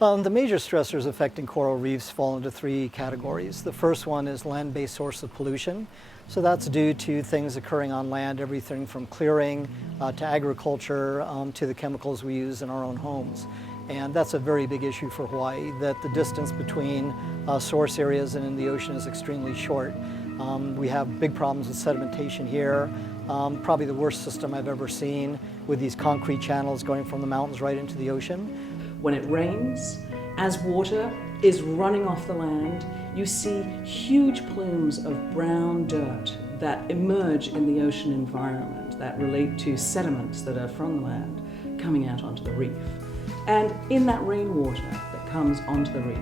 The major stressors affecting coral reefs fall into three categories. The first one is land-based source of pollution. So that's due to things occurring on land, everything from clearing to agriculture to the chemicals we use in our own homes. And that's a very big issue for Hawaii, that the distance between source areas and in the ocean is extremely short. We have big problems with sedimentation here, probably the worst system I've ever seen, with these concrete channels going from the mountains right into the ocean. When it rains, as water is running off the land, you see huge plumes of brown dirt that emerge in the ocean environment that relate to sediments that are from the land coming out onto the reef. And in that rainwater that comes onto the reef,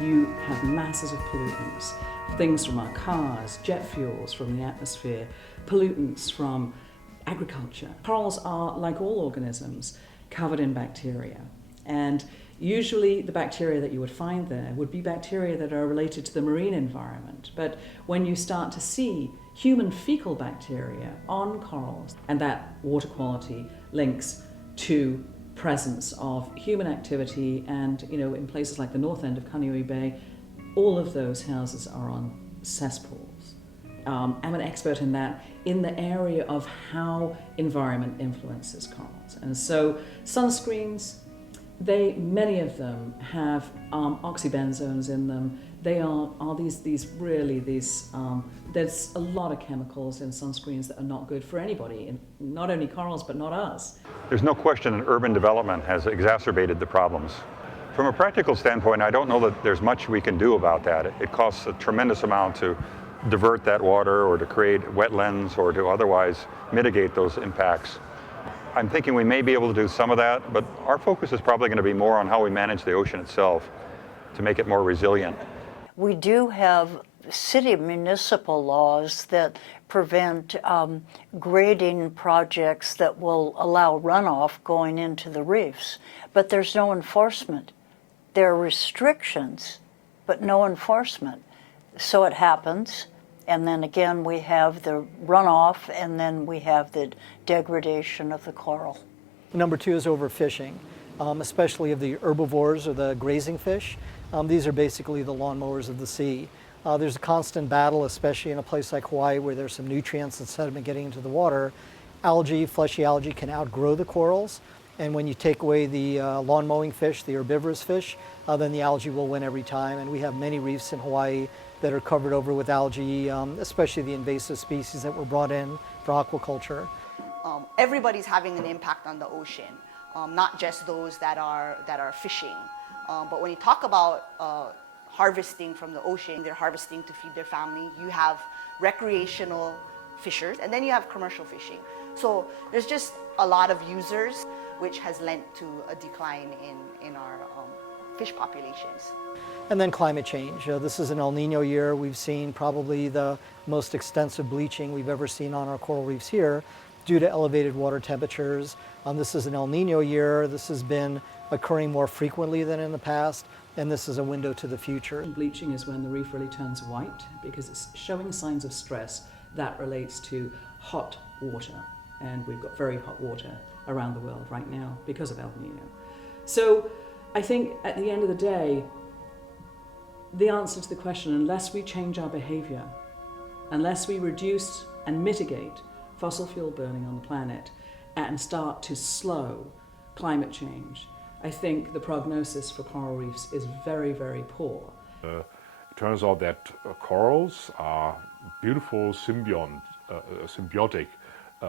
you have masses of pollutants, things from our cars, jet fuels from the atmosphere, pollutants from agriculture. Corals are, like all organisms, covered in bacteria. And usually the bacteria that you would find there would be bacteria that are related to the marine environment. But when you start to see human fecal bacteria on corals, and that water quality links to presence of human activity, and in places like the north end of Kaneohe Bay, all of those houses are on cesspools. I'm an expert in that, in the area of how environment influences corals. And so sunscreens, many of them have oxybenzones in them. They are there's a lot of chemicals in sunscreens that are not good for anybody, not only corals, but not us. There's no question that urban development has exacerbated the problems. From a practical standpoint, I don't know that there's much we can do about that. It costs a tremendous amount to divert that water or to create wetlands or to otherwise mitigate those impacts. I'm thinking we may be able to do some of that, but our focus is probably going to be more on how we manage the ocean itself to make it more resilient. We do have city municipal laws that prevent grading projects that will allow runoff going into the reefs, but there's no enforcement. There are restrictions, but no enforcement. So it happens, and then again we have the runoff, and then we have the degradation of the coral. Number two is overfishing, especially of the herbivores or the grazing fish. These are basically the lawnmowers of the sea. There's a constant battle, especially in a place like Hawaii where there's some nutrients and sediment getting into the water. Algae, fleshy algae, can outgrow the corals. And when you take away the lawn mowing fish, the herbivorous fish, then the algae will win every time. And we have many reefs in Hawaii that are covered over with algae, especially the invasive species that were brought in for aquaculture. Everybody's having an impact on the ocean, not just those that are fishing. But when you talk about harvesting from the ocean, they're harvesting to feed their family. You have recreational fishers, and then you have commercial fishing. So there's just a lot of users, which has led to a decline in our fish populations. And then climate change. This is an El Nino year. We've seen probably the most extensive bleaching we've ever seen on our coral reefs here due to elevated water temperatures. This is an El Nino year. This has been occurring more frequently than in the past, and this is a window to the future. Bleaching is when the reef really turns white because it's showing signs of stress that relates to hot water. And we've got very hot water around the world right now because of El Nino. So I think at the end of the day, the answer to the question, unless we change our behavior, unless we reduce and mitigate fossil fuel burning on the planet and start to slow climate change, I think the prognosis for coral reefs is very, very poor. It turns out that corals are beautiful symbiotic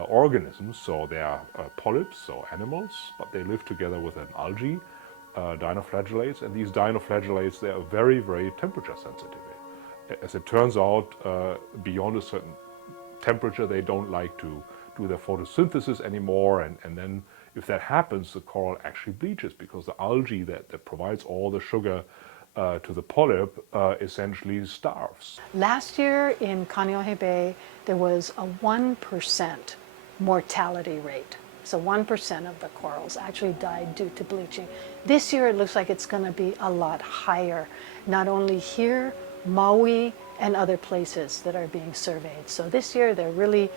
organisms, so they are polyps, so animals, but they live together with an algae, dinoflagellates, and these dinoflagellates, they are very, very temperature sensitive. As it turns out, beyond a certain temperature, they don't like to do their photosynthesis anymore, and then if that happens, the coral actually bleaches because the algae that provides all the sugar to the polyp essentially starves. Last year in Kaneohe Bay, there was a 1% mortality rate. So 1% of the corals actually died due to bleaching. This year it looks like it's going to be a lot higher, not only here, Maui, and other places that are being surveyed. So this year they're really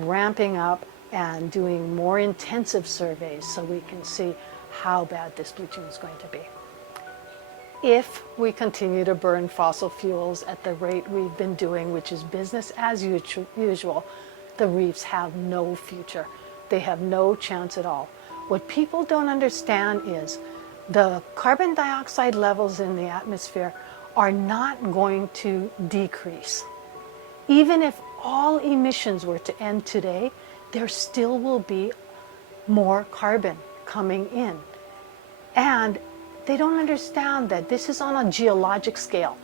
ramping up and doing more intensive surveys so we can see how bad this bleaching is going to be. if we continue to burn fossil fuels at the rate we've been doing, which is business as usual, the reefs have no future. They have no chance at all. What people don't understand is the carbon dioxide levels in the atmosphere are not going to decrease. Even if all emissions were to end today, there still will be more carbon coming in. And they don't understand that this is on a geologic scale.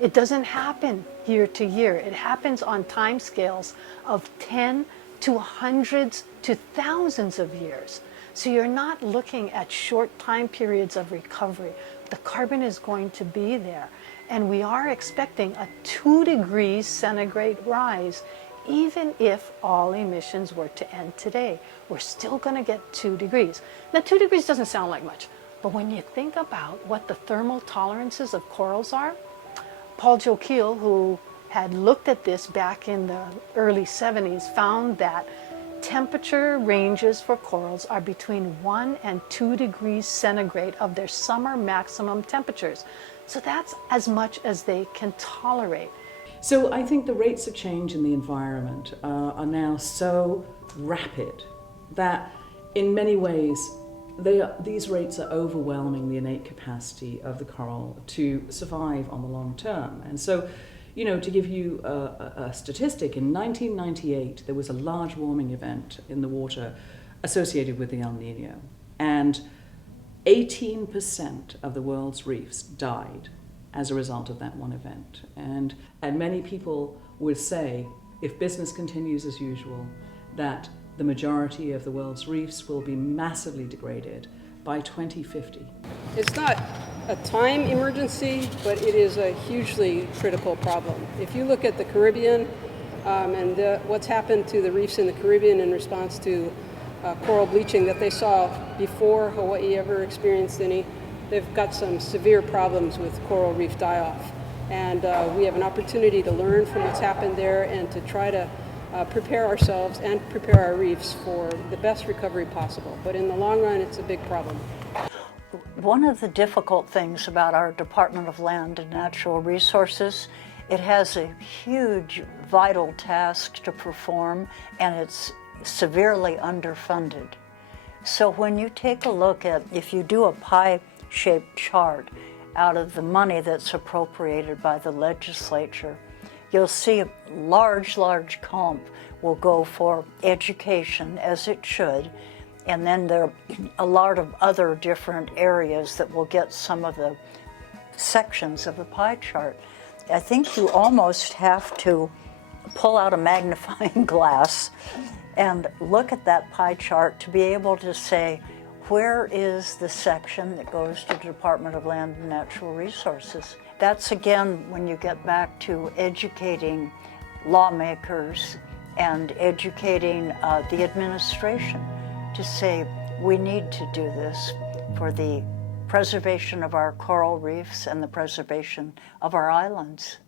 It doesn't happen year to year. It happens on time scales of 10 to hundreds to thousands of years. So you're not looking at short time periods of recovery. The carbon is going to be there. And we are expecting a 2 degrees centigrade rise, even if all emissions were to end today. We're still going to get 2 degrees. Now, 2 degrees doesn't sound like much, but when you think about what the thermal tolerances of corals are, Paul Jokiel, who had looked at this back in the early 70s, found that temperature ranges for corals are between 1 and 2 degrees centigrade of their summer maximum temperatures. So that's as much as they can tolerate. So I think the rates of change in the environment are now so rapid that in many ways these rates are overwhelming the innate capacity of the coral to survive on the long term. And so, you know, to give you a statistic, in 1998 there was a large warming event in the water associated with the El Nino, and 18% of the world's reefs died as a result of that one event. And many people would say, if business continues as usual, that the majority of the world's reefs will be massively degraded by 2050. It's not a time emergency, but it is a hugely critical problem. If you look at the Caribbean and what's happened to the reefs in the Caribbean in response to coral bleaching that they saw before Hawaii ever experienced any, they've got some severe problems with coral reef die-off. And we have an opportunity to learn from what's happened there and to try to prepare ourselves and prepare our reefs for the best recovery possible. But in the long run, it's a big problem. One of the difficult things about our Department of Land and Natural Resources, it has a huge vital task to perform, and it's severely underfunded. So when you take a look at, if you do a pie-shaped chart out of the money that's appropriated by the legislature, you'll see a large comp will go for education, as it should, and then there are a lot of other different areas that will get some of the sections of the pie chart. I think you almost have to pull out a magnifying glass and look at that pie chart to be able to say, where is the section that goes to the Department of Land and Natural Resources? That's again when you get back to educating lawmakers and educating the administration to say, we need to do this for the preservation of our coral reefs and the preservation of our islands.